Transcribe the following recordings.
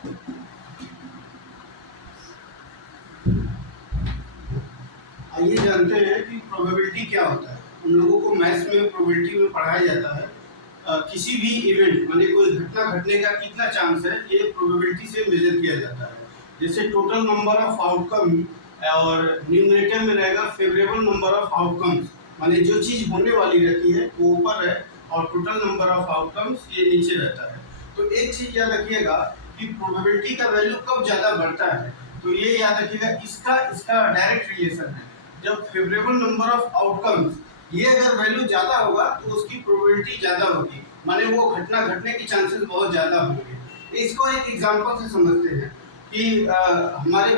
आइए जानते हैं कि प्रोबेबिलिटी क्या होता है। हम लोगों को मैथ्स में प्रोबेबिलिटी में पढ़ाया जाता है किसी भी इवेंट माने कोई घटना घटने का कितना चांस है, ये प्रोबेबिलिटी से मेजर किया जाता है। जैसे टोटल नंबर ऑफ आउटकम और न्यूमरेटर में रहेगा फेवरेबल नंबर ऑफ आउटकम्स, माने जो चीज़ होने वाली रहती है वो ऊपर है और टोटल नंबर ऑफ आउटकम्स ये नीचे रहता है। तो एक चीज़ याद रखिएगा कि प्रोबेबिलिटी का वैल्यू कब ज़्यादा बढ़ता है, तो ये याद रखिएगा इसका इसका डायरेक्ट रिलेशन है। जब फेवरेबल नंबर ऑफ आउटकम्स ये अगर वैल्यू ज़्यादा होगा तो उसकी प्रोबेबिलिटी ज़्यादा होगी, माने वो घटना घटने की चांसेस बहुत ज़्यादा होंगे। इसको एक एग्जांपल से समझते हैं कि हमारे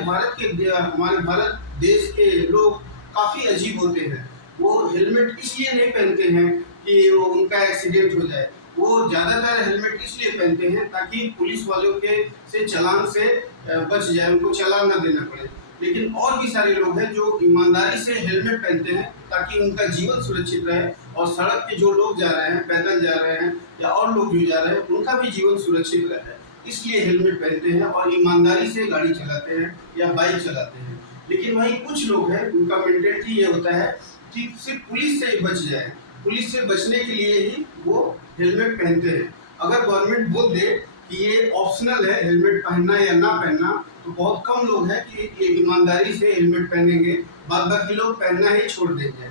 भारत देश के लोग काफ़ी अजीब होते हैं। वो हेलमेट इसलिए नहीं पहनते हैं कि वो उनका एक्सीडेंट हो जाए, वो ज़्यादातर हेलमेट इसलिए पहनते हैं ताकि पुलिस वालों के से चालान से बच जाए, उनको चालान ना देना पड़े। लेकिन और भी सारे लोग हैं जो ईमानदारी से हेलमेट पहनते हैं ताकि उनका जीवन सुरक्षित रहे और सड़क पे जो लोग जा रहे हैं, पैदल जा रहे हैं या और लोग जो जा रहे हैं, उनका भी जीवन सुरक्षित रहे, इसलिए हेलमेट पहनते हैं और ईमानदारी से गाड़ी चलाते हैं या बाइक चलाते हैं। लेकिन वहीं कुछ लोग हैं उनका मेंटेलिटी ये होता है कि सिर्फ पुलिस से बच जाए, पुलिस से बचने के लिए ही वो हेलमेट पहनते हैं। अगर गवर्नमेंट बोल दे कि ये ऑप्शनल है हेलमेट पहनना या ना पहनना, तो बहुत कम लोग हैं कि ये ईमानदारी से हेलमेट पहनेंगे, बाद बाकी लोग पहनना ही छोड़ देंगे।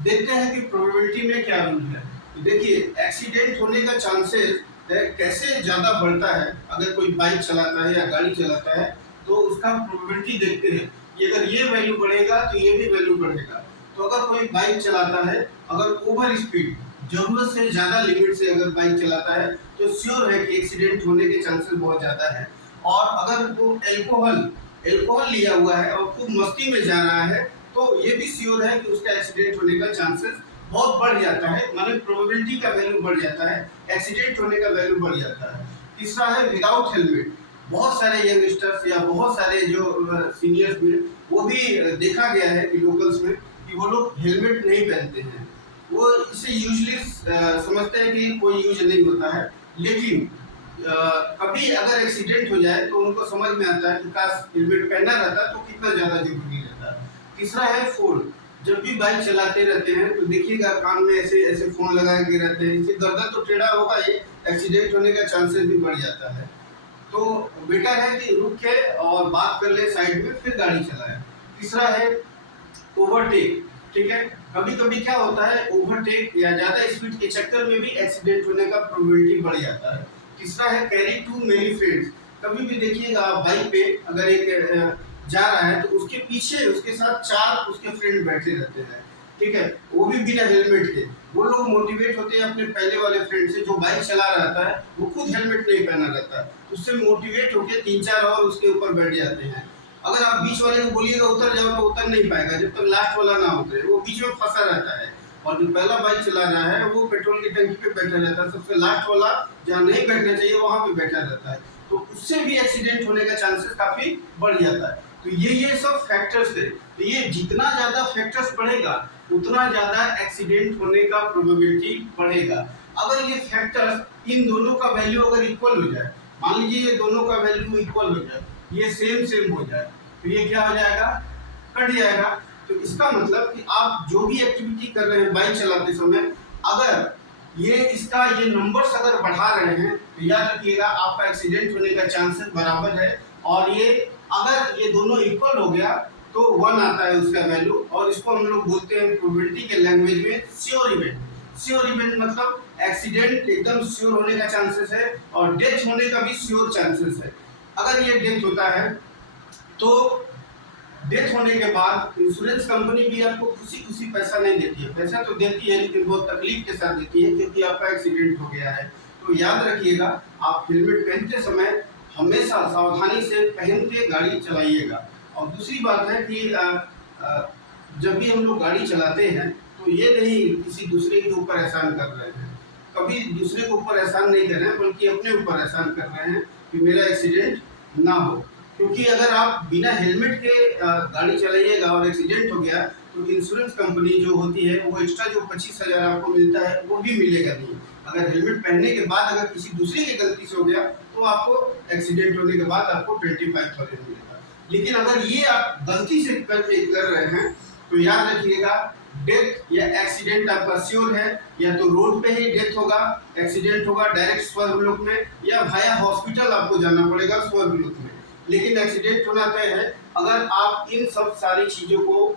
देखते हैं कि प्रोबेबिलिटी में क्या रूल है। तो देखिए एक्सीडेंट होने का चांसेस कैसे ज़्यादा बढ़ता है। अगर कोई बाइक चलाता है या गाड़ी चलाता है तो उसका प्रोबेबिलिटी देखते हैं कि अगर ये वैल्यू बढ़ेगा तो ये भी वैल्यू बढ़ेगा। तो अगर कोई बाइक चलाता है, अगर ओवर स्पीड ज़रूरत से ज़्यादा लिमिट से अगर बाइक चलाता है तो श्योर है कि एक्सीडेंट होने के चांसेस बहुत ज़्यादा है। और अगर वो एल्कोहल लिया हुआ है और खूब मस्ती में जा रहा है तो ये भी श्योर है कि उसका एक्सीडेंट होने का चांसेस बहुत बढ़ जाता है, माने प्रोबेबिलिटी का वैल्यू बढ़ जाता है, एक्सीडेंट होने का वैल्यू बढ़ जाता है। तीसरा है विदाउट हेलमेट। बहुत सारे यंगस्टर्स या बहुत सारे जो सीनियर्स में वो भी देखा गया है कि लोकल्स में कि वो लोग हेलमेट नहीं पहनते हैं। वो इसे यूजली समझते हैं कि कोई यूज नहीं होता है, लेकिन कभी अगर एक्सीडेंट हो जाए तो उनको समझ में आता है कि काश हेलमेट पहना रहता तो कितना ज़्यादा जरूरी रहता। तीसरा है फ़ोन। जब भी बाइक चलाते रहते हैं तो देखिएगा कान में ऐसे ऐसे फ़ोन लगाए के रहते हैं, इससे गर्दन तो टेढ़ा होगा ही, एक्सीडेंट होने का चांसेस भी बढ़ जाता है। तो बेटर है कि रुक के और बात कर ले साइड में फिर गाड़ी चलाएं। तीसरा है ओवरटेक। ठीक है, कभी कभी क्या होता है ओवरटेक या ज़्यादा स्पीड के चक्कर में भी एक्सीडेंट होने का प्रोबेबिलिटी बढ़ जाता है। तीसरा है कैरी टू मेनी फ्रेंड्स। कभी भी देखिएगा आप बाइक पे अगर एक जा रहा है तो उसके पीछे उसके साथ 4 उसके फ्रेंड बैठे रहते हैं, ठीक है, वो भी बिना हेलमेट के। वो लोग मोटिवेट होते हैं अपने पहले वाले फ्रेंड से जो बाइक चला रहता है, वो खुद हेलमेट नहीं पहना रहता है, उससे मोटिवेट होकर 3-4 और उसके ऊपर बैठ जाते हैं। अगर आप बीच वाले को बोलिएगा उतर जाओ तो उतर नहीं पाएगा जब तक लास्ट वाला ना उतरे, वो बीच में फंसा रहता है। और जो पहला बाइक चला रहा है वो पेट्रोल की टंकी पे बैठा रहता है, सबसे लास्ट वाला जहाँ नहीं बैठना चाहिए वहाँ पे बैठा रहता है, तो उससे भी एक्सीडेंट होने का चांसेस काफ़ी बढ़ जाता है। तो ये सब फैक्टर्स है, तो ये जितना ज़्यादा फैक्टर्स बढ़ेगा उतना ज़्यादा एक्सीडेंट होने का प्रोबेबिलिटी बढ़ेगा। अगर ये फैक्टर्स इन दोनों का वैल्यू अगर इक्वल हो जाए, मान लीजिए ये दोनों का वैल्यू इक्वल हो जाए, ये सेम हो जाए, तो ये क्या हो जाएगा, कट जाएगा। तो इसका मतलब कि आप जो भी एक्टिविटी कर रहे हैं बाइक चलाते समय, अगर ये नंबर्स अगर बढ़ा रहे हैं तो याद रखिएगा आपका एक्सीडेंट होने का चांसेस बराबर है। और ये अगर ये दोनों इक्वल हो गया तो 1 आता है उसका वैल्यू, और इसको हम लोग बोलते हैं प्रोबेबिलिटी के लैंग्वेज में श्योर इवेंट। श्योर इवेंट मतलब एक्सीडेंट एकदम श्योर होने का चांसेस है और डेथ होने का भी श्योर चांसेस है। अगर ये डेथ होता है तो डेथ होने के बाद इंश्योरेंस कंपनी भी आपको खुशी खुशी पैसा नहीं देती है, पैसा तो देती है लेकिन बहुत तकलीफ के साथ देती है क्योंकि आपका एक्सीडेंट हो गया है। तो याद रखिएगा आप हेलमेट पहनते समय हमेशा सावधानी से पहन के गाड़ी चलाइएगा। और दूसरी बात है कि जब भी हम लोग गाड़ी चलाते हैं तो ये नहीं किसी दूसरे के ऊपर एहसान कर रहे हैं, कभी दूसरे के ऊपर एहसान नहीं कर रहे हैं बल्कि अपने ऊपर एहसान कर रहे हैं कि मेरा एक्सीडेंट ना हो। क्योंकि अगर आप बिना हेलमेट के गाड़ी चलाइएगा और एक्सीडेंट हो गया तो इंश्योरेंस कंपनी जो होती है वो एक्स्ट्रा जो 25,000 आपको मिलता है वो भी मिलेगा नहीं। अगर हेलमेट पहनने के बाद अगर किसी दूसरे की गलती से हो गया तो आपको एक्सीडेंट होने के बाद आपको 25,000 मिलेगा। लेकिन अगर ये आप गलती से कर रहे हैं तो याद रखिएगा, डेथ या एक्सीडेंट आपका श्योर है। या तो रोड पे ही डेथ होगा, एक्सीडेंट होगा डायरेक्ट स्वर्गलोक में, या भाया हॉस्पिटल आपको जाना पड़ेगा स्वर्गलोक में, लेकिन एक्सीडेंट होना तय है। अगर आप इन सब सारी चीजों को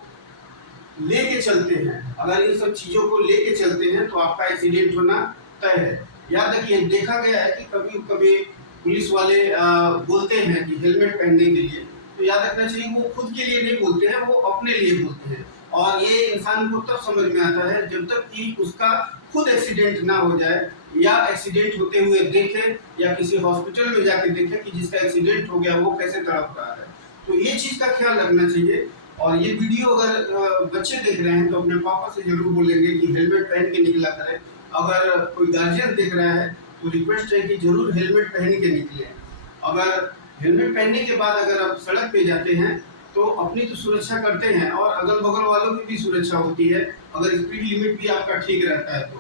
लेके चलते हैं, अगर इन सब चीजों को लेके चलते हैं तो आपका एक्सीडेंट होना तय है। याद रखिए, देखा गया है कि कभी कभी पुलिस वाले बोलते हैं कि हेलमेट पहनने के लिए, तो याद रखना चाहिए वो खुद के लिए नहीं बोलते हैं, वो अपने लिए बोलते हैं। और ये इंसान को तब समझ में आता है जब तक कि उसका खुद एक्सीडेंट ना हो जाए, या एक्सीडेंट होते हुए देखे, या किसी हॉस्पिटल में जाके देखे कि जिसका एक्सीडेंट हो गया वो कैसे तड़प रहा है। तो ये चीज़ का ख्याल रखना चाहिए। और ये वीडियो अगर बच्चे देख रहे हैं तो अपने पापा से जरूर बोलेंगे कि हेलमेट पहन के निकला करें। अगर कोई गार्जियन देख रहा है तो रिक्वेस्ट है कि जरूर हेलमेट पहन के निकले। अगर हेलमेट पहनने के बाद अगर आप सड़क पे जाते हैं तो अपनी तो सुरक्षा करते हैं और अगल बगल वालों की भी सुरक्षा होती है, अगर स्पीड लिमिट भी आपका ठीक रहता है तो।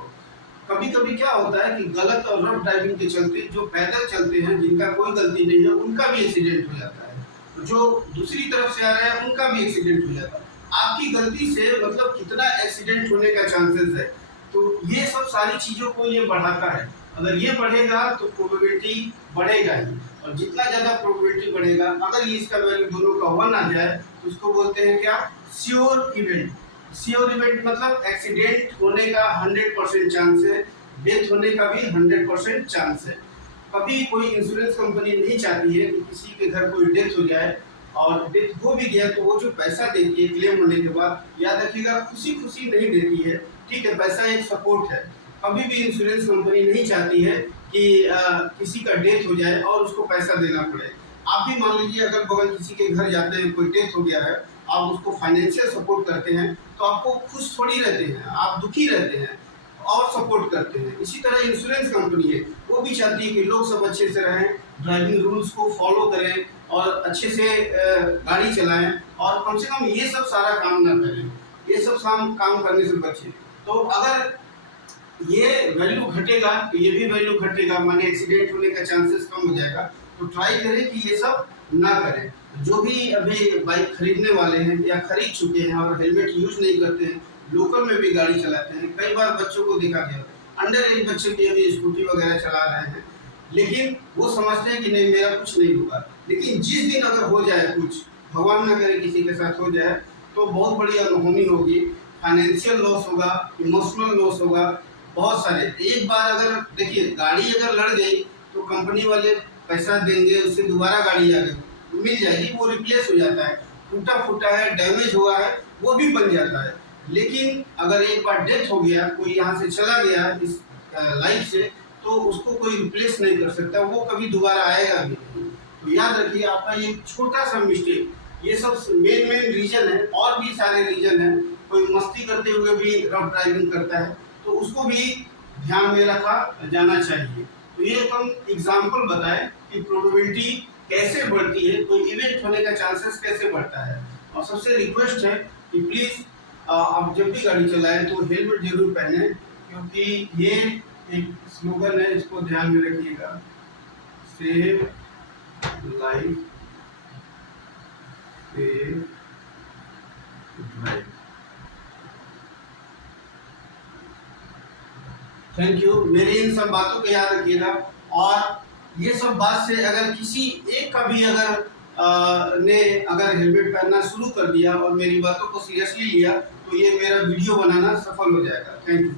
कभी कभी क्या होता है कि गलत और रफ ड्राइविंग के चलते जो पैदल चलते हैं, जिनका कोई गलती नहीं है, उनका भी एक्सीडेंट हो जाता है। जो दूसरी तरफ से आ रहे हैं उनका भी एक्सीडेंट हो जाता है। आपकी गलती से मतलब कितना एक्सीडेंट होने का चांसेस है। तो ये सब सारी चीज़ों को ये बढ़ाता है। अगर ये बढ़ेगा तो प्रोबेबिलिटी बढ़ेगा ही, और जितना ज़्यादा प्रोबेबिलिटी बढ़ेगा, अगर ये इसका वैल्यू दोनों का 1 आ जाए तो उसको बोलते हैं क्या, श्योर इवेंट। श्योर इवेंट मतलब एक्सीडेंट होने का 100% चांस है, डेथ होने का भी 100% चांस है। कभी कोई इंश्योरेंस कंपनी नहीं चाहती है कि किसी के घर कोई डेथ हो जाए, और डेथ हो भी गया तो वो जो पैसा देती है क्लेम होने के बाद, याद रखिएगा खुशी खुशी नहीं देती है। ठीक है, पैसा एक सपोर्ट है। कभी भी इंश्योरेंस कंपनी नहीं चाहती है कि किसी का डेथ हो जाए और उसको पैसा देना पड़े। आप भी मान लीजिए अगर बगल किसी के घर जाते हैं, कोई डेथ हो गया है, आप उसको फाइनेंशियल सपोर्ट करते हैं तो आपको खुश थोड़ी रहते हैं, आप दुखी रहते हैं और सपोर्ट करते हैं। इसी तरह इंश्योरेंस कंपनी है, वो भी चाहती है कि लोग सब अच्छे से रहें, ड्राइविंग रूल्स को फॉलो करें और अच्छे से गाड़ी चलाएं, और कम से कम ये सब सारा काम ना करें, ये सब काम करने से बचें। तो अगर ये वैल्यू घटेगा तो ये भी वैल्यू घटेगा, माने एक्सीडेंट होने का चांसेस कम हो जाएगा। तो ट्राई करें कि ये सब ना करें। जो भी अभी बाइक खरीदने वाले हैं या खरीद चुके हैं और हेलमेट यूज नहीं करते हैं, लोकल में भी गाड़ी चलाते हैं, कई बार बच्चों को देखा गया, अंडर एज बच्चे भी अभी स्कूटी वगैरह चला रहे हैं, लेकिन वो समझते हैं कि नहीं मेरा कुछ नहीं होगा। लेकिन जिस दिन अगर हो जाए कुछ, भगवान ना करे किसी के साथ हो जाए, तो बहुत बड़ी अनहोनी होगी, फाइनेंशियल लॉस होगा, इमोशनल लॉस होगा, बहुत सारे। एक बार अगर देखिए गाड़ी अगर लड़ गई तो कंपनी वाले पैसा देंगे, उससे दोबारा गाड़ी आ गई मिल जाएगी, वो रिप्लेस हो जाता है। टूटा फूटा है, डैमेज हुआ है, वो भी बन जाता है। लेकिन अगर एक बार डेथ हो गया, कोई यहाँ से चला गया इस लाइफ से, तो उसको कोई रिप्लेस नहीं कर सकता, वो कभी दोबारा आएगा भी नहीं। तो याद रखिए, आपका ये छोटा सा मिस्टेक, ये सब मेन रीजन है, और भी सारे रीजन है। कोई मस्ती करते हुए भी रफ ड्राइविंग करता है, तो उसको भी ध्यान में रखा जाना चाहिए। तो ये हम एग्जाम्पल बताएं कि प्रोबेबिलिटी कैसे बढ़ती है, कोई इवेंट होने का चांसेस कैसे बढ़ता है। और सबसे रिक्वेस्ट है कि प्लीज़ आप जब भी गाड़ी चलाएं तो हेलमेट जरूर पहने, क्योंकि ये एक स्लोगन है, इसको ध्यान में रखिएगा, save life save life. Thank you. मेरी इन सब बातों को याद रखिएगा, और ये सब बात से अगर किसी एक का भी अगर ने अगर हेलमेट पहनना शुरू कर दिया और मेरी बातों को सीरियसली लिया, तो ये मेरा वीडियो बनाना सफल हो जाएगा। Thank you.